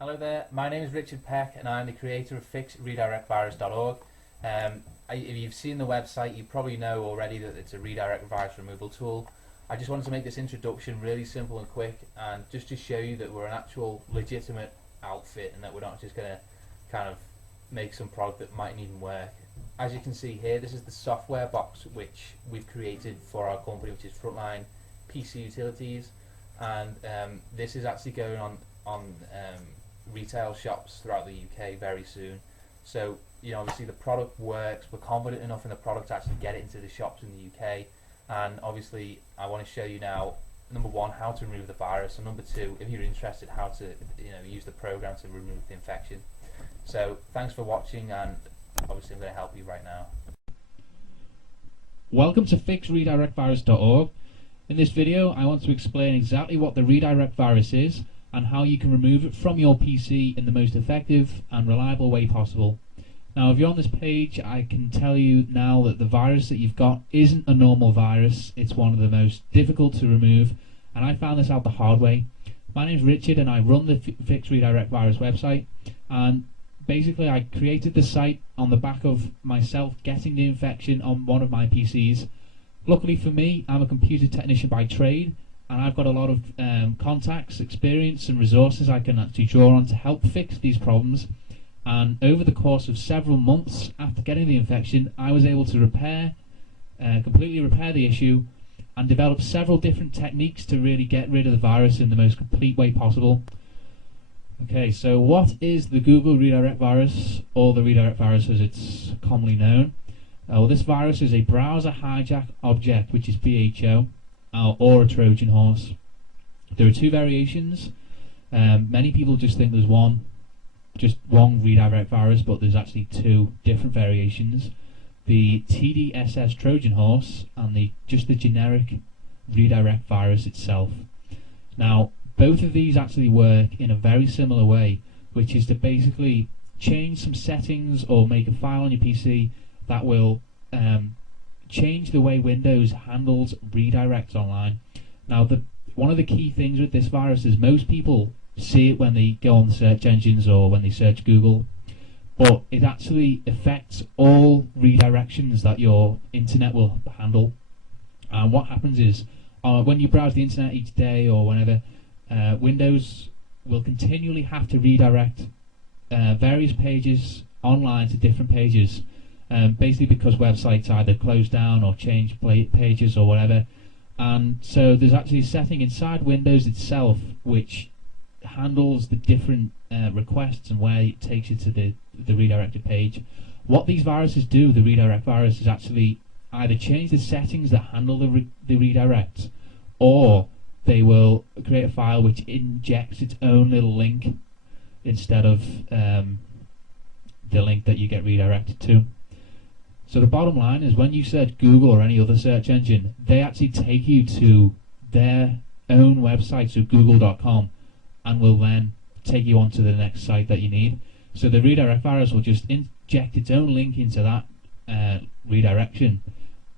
Hello there, my name is Richard Peck and I'm the creator of FixRedirectVirus.org. If you've seen the website, you probably know already that it's a redirect virus removal tool. I just wanted to make this introduction really simple and quick, and just to show you that we're an actual legitimate outfit and that we're not just going to kind of make some product that mightn't even work. As you can see here, this is the software box which we've created for our company, which is Frontline PC Utilities, and this is actually going on retail shops throughout the UK very soon. So, you know, obviously the product works, we're confident enough in the product to actually get it into the shops in the UK, and obviously I want to show you now, number one, how to remove the virus, and number two, if you're interested, how to use the program to remove the infection. So thanks for watching, and obviously I'm going to help you right now. Welcome to FixRedirectVirus.org. In this video I want to explain exactly what the redirect virus is and how you can remove it from your PC in the most effective and reliable way possible. Now, if you're on this page, I can tell you now that the virus that you've got isn't a normal virus. It's one of the most difficult to remove, and I found this out the hard way. My name's Richard and I run the Fix Redirect Virus website, and basically I created the site on the back of myself getting the infection on one of my PCs. Luckily for me, I'm a computer technician by trade, and I've got a lot of contacts, experience and resources I can actually draw on to help fix these problems. And over the course of several months after getting the infection, I was able to completely repair the issue and develop several different techniques to really get rid of the virus in the most complete way possible. Okay, so what is the Google redirect virus, or the redirect virus as it's commonly known? Well, this virus is a browser hijack object, which is BHO, or a Trojan horse. There are two variations. Many people just think there's one redirect virus, but there's actually two different variations. The TDSS Trojan horse and just the generic redirect virus itself. Now, both of these actually work in a very similar way, which is to basically change some settings or make a file on your PC that will change the way Windows handles redirects online. Now, one of the key things with this virus is most people see it when they go on the search engines or when they search Google, but it actually affects all redirections that your internet will handle. And what happens is, when you browse the internet each day or whenever, Windows will continually have to redirect various pages online to different pages, basically because websites either close down or change pages or whatever. And so there's actually a setting inside Windows itself which handles the different requests and where it takes you to the redirected page. What these viruses do, the redirect virus, is actually either change the settings that handle the redirect, or they will create a file which injects its own little link instead of the link that you get redirected to. So the bottom line is, when you search Google or any other search engine, they actually take you to their own website, so google.com, and will then take you onto the next site that you need. So the redirect virus will just inject its own link into that redirection,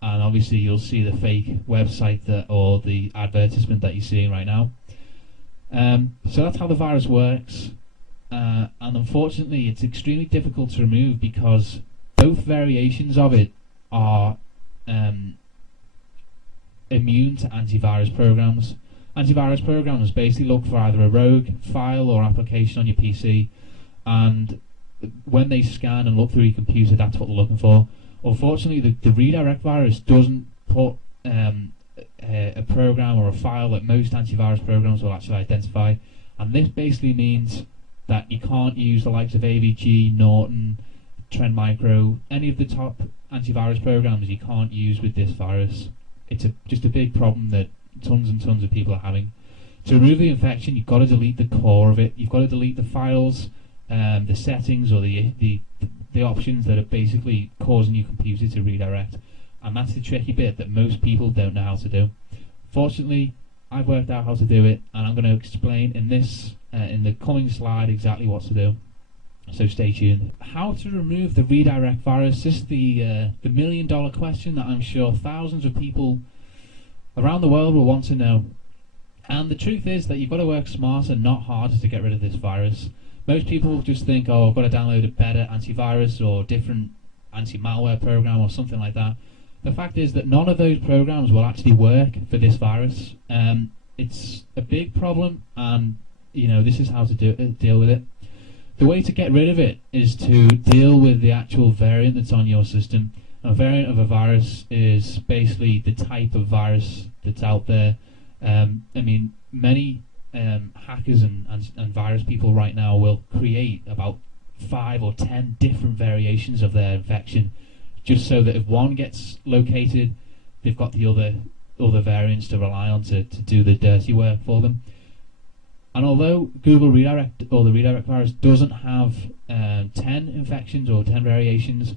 and obviously you'll see the fake website or the advertisement that you're seeing right now. So that's how the virus works, and unfortunately it's extremely difficult to remove because both variations of it are immune to antivirus programs. Antivirus programs basically look for either a rogue file or application on your PC, and when they scan and look through your computer, that's what they're looking for. Unfortunately, the redirect virus doesn't put a program or a file that most antivirus programs will actually identify, and this basically means that you can't use the likes of AVG, Norton, Trend Micro, any of the top antivirus programs you can't use with this virus. It's just a big problem that tons and tons of people are having. To remove the infection, you've got to delete the core of it. You've got to delete the files, the settings, or the options that are basically causing your computer to redirect. And that's the tricky bit that most people don't know how to do. Fortunately, I've worked out how to do it, and I'm going to explain in the coming slide exactly what to do. So stay tuned. How to remove the redirect virus? This is the million-dollar question that I'm sure thousands of people around the world will want to know. And the truth is that you've got to work smarter, not harder, to get rid of this virus. Most people just think, oh, I've got to download a better antivirus or different anti-malware program or something like that. The fact is that none of those programs will actually work for this virus. It's a big problem, and this is how to deal with it. The way to get rid of it is to deal with the actual variant that's on your system. A variant of a virus is basically the type of virus that's out there. Many hackers and virus people right now will create about 5 or 10 different variations of their infection, just so that if one gets located, they've got the other variants to rely on to do the dirty work for them. And although Google Redirect or the redirect virus doesn't have 10 infections or 10 variations,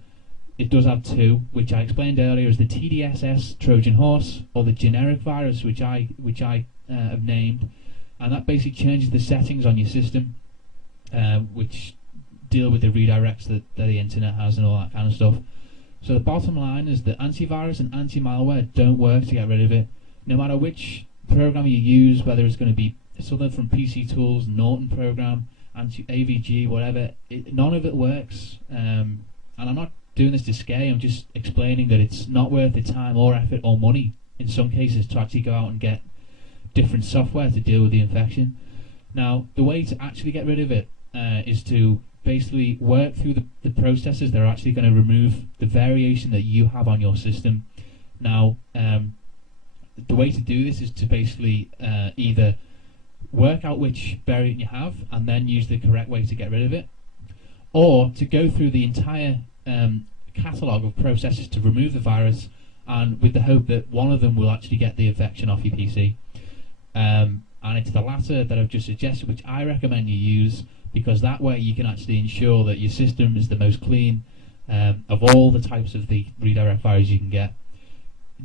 it does have 2, which I explained earlier as the TDSS Trojan horse, or the generic virus, which I have named, and that basically changes the settings on your system, which deal with the redirects that the internet has and all that kind of stuff. So the bottom line is that antivirus and anti-malware don't work to get rid of it. No matter which program you use, whether it's going to be something from PC Tools, Norton program, AVG, whatever, none of it works. And I'm not doing this to scare you, I'm just explaining that it's not worth the time or effort or money in some cases to actually go out and get different software to deal with the infection. Now, the way to actually get rid of it is to basically work through the processes that are actually going to remove the variation that you have on your system. Now, the way to do this is to basically either work out which variant you have and then use the correct way to get rid of it, or to go through the entire catalogue of processes to remove the virus, and with the hope that one of them will actually get the infection off your PC. And it's the latter that I've just suggested, which I recommend you use, because that way you can actually ensure that your system is the most clean of all the types of the redirect virus you can get.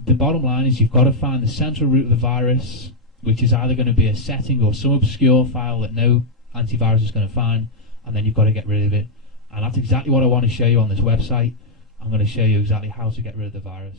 The bottom line is you've got to find the central root of the virus, which is either going to be a setting or some obscure file that no antivirus is going to find, and then you've got to get rid of it. And that's exactly what I want to show you on this website. I'm going to show you exactly how to get rid of the virus.